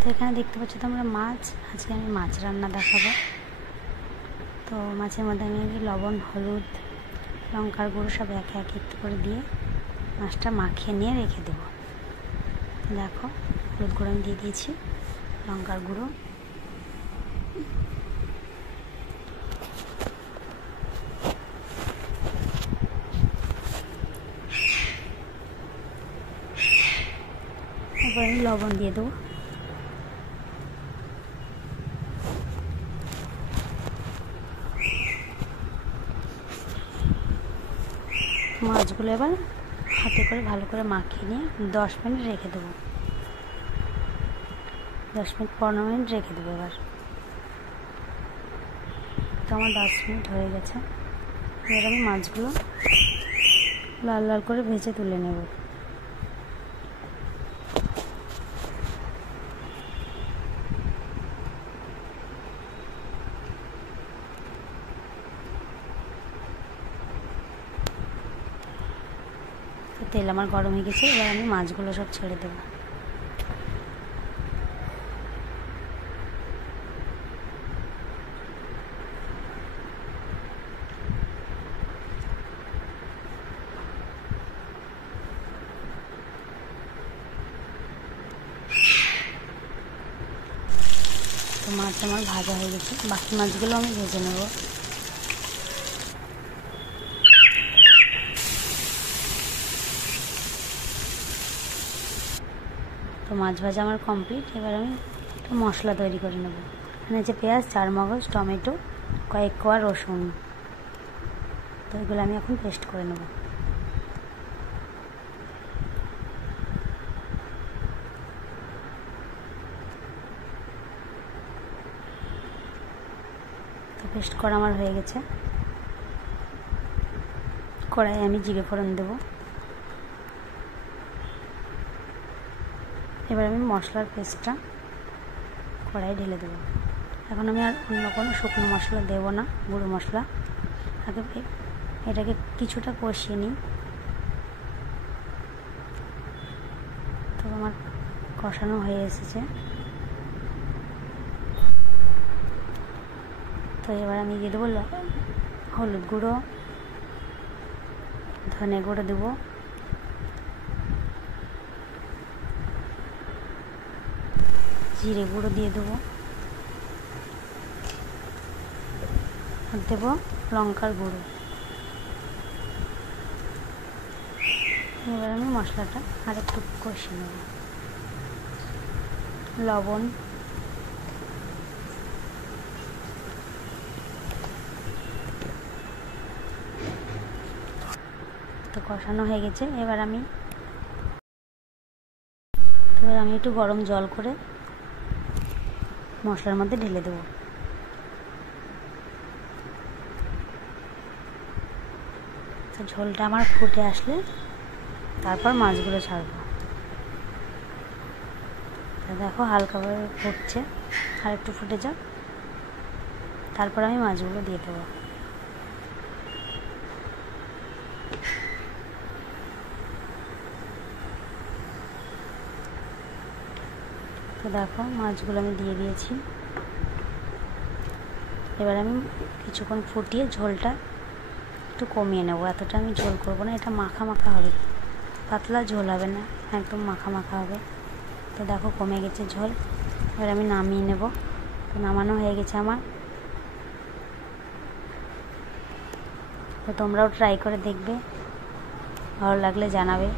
তো এখানে দেখতে পাচ্ছ তোমরা মাছ। আজকে আমি মাছ রান্না দেখাবো। তো মাছের মধ্যে আমি লবণ, হলুদ, লঙ্কার গুঁড়ো সব এক এক একটু করে দিয়ে মাছটা মাখিয়ে নিয়ে রেখে দেবো। দেখো হলুদ গুঁড়ো আমি দিয়ে দিয়েছি, লঙ্কার গুঁড়ো, এরপর আমি লবণ দিয়ে দেবো। মাছগুলো এবার হাতে করে ভালো করে মাখিয়ে নিয়ে 10 মিনিট রেখে দেবো। 10 মিনিট 15 মিনিট রেখে দেবো। এবার তো আমার 10 মিনিট হয়ে গেছে। এবার আমি মাছগুলো লাল লাল করে ভেজে তুলে নেব। তেল আমার গরম হয়ে গেছে, এবার আমি মাছগুলো সব ছেড়ে দেব। তো মাছ আমার ভাজা হয়ে গেছে, বাকি মাছগুলো আমি ভেজে নেব। তো মাছ ভাজা আমার কমপ্লিট। এবার আমি একটু মশলা তৈরি করে নেব। এখানে যে পেঁয়াজ, চারমগজ, টমেটো, কয়েক কোয়া রসুন, তো এগুলো আমি এখন পেস্ট করে নেব। তো পেস্ট করা আমার হয়ে গেছে। কড়াইয়ে আমি জিরে ফোড়ন দেব। এবার আমি মশলার পেস্টটা কড়াইয়ে ঢেলে দেবো। এখন আমি আর অন্য কোনো শুকনো মশলা দেব না, গুঁড়ো মশলা। আগে এটাকে কিছুটা কষিয়ে নিই। তো আমার কষানো হয়ে এসেছে। তো এবার আমি দিয়ে দেবো হলুদ গুঁড়ো, ধনে গুঁড়ো দেবো, জিরে গুঁড়ো দিয়ে দেবো, আর দেবো লঙ্কার গুঁড়ো। এবার আমি মশলাটা আর একটু কষিয়ে নেব। লবণ, তো কষানো হয়ে গেছে। এবার আমি একটু গরম জল করে মশলার মধ্যে ঢেলে দেবো। তো ঝোলটা আমার ফুটে আসলে তারপর মাছগুলো ছাড়বো। তো দেখো হালকাভাবে ফুটছে, আর একটু ফুটে যাক, তারপর আমি মাছগুলো দিয়ে দেবো। তো দেখো মাছগুলো আমি দিয়ে দিয়েছি। এবার আমি কিছুক্ষণ ফুটিয়ে ঝোলটা একটু কমিয়ে নেব। এতটা আমি ঝোল করবো না, এটা মাখা মাখা হবে, পাতলা ঝোল হবে না, একদম মাখা মাখা হবে। তো দেখো কমে গেছে ঝোল। এবার আমি নামিয়ে নেব। তো নামানো হয়ে গেছে আমার। তো তোমরাও ট্রাই করে দেখবে, ভালো লাগলে জানাবে।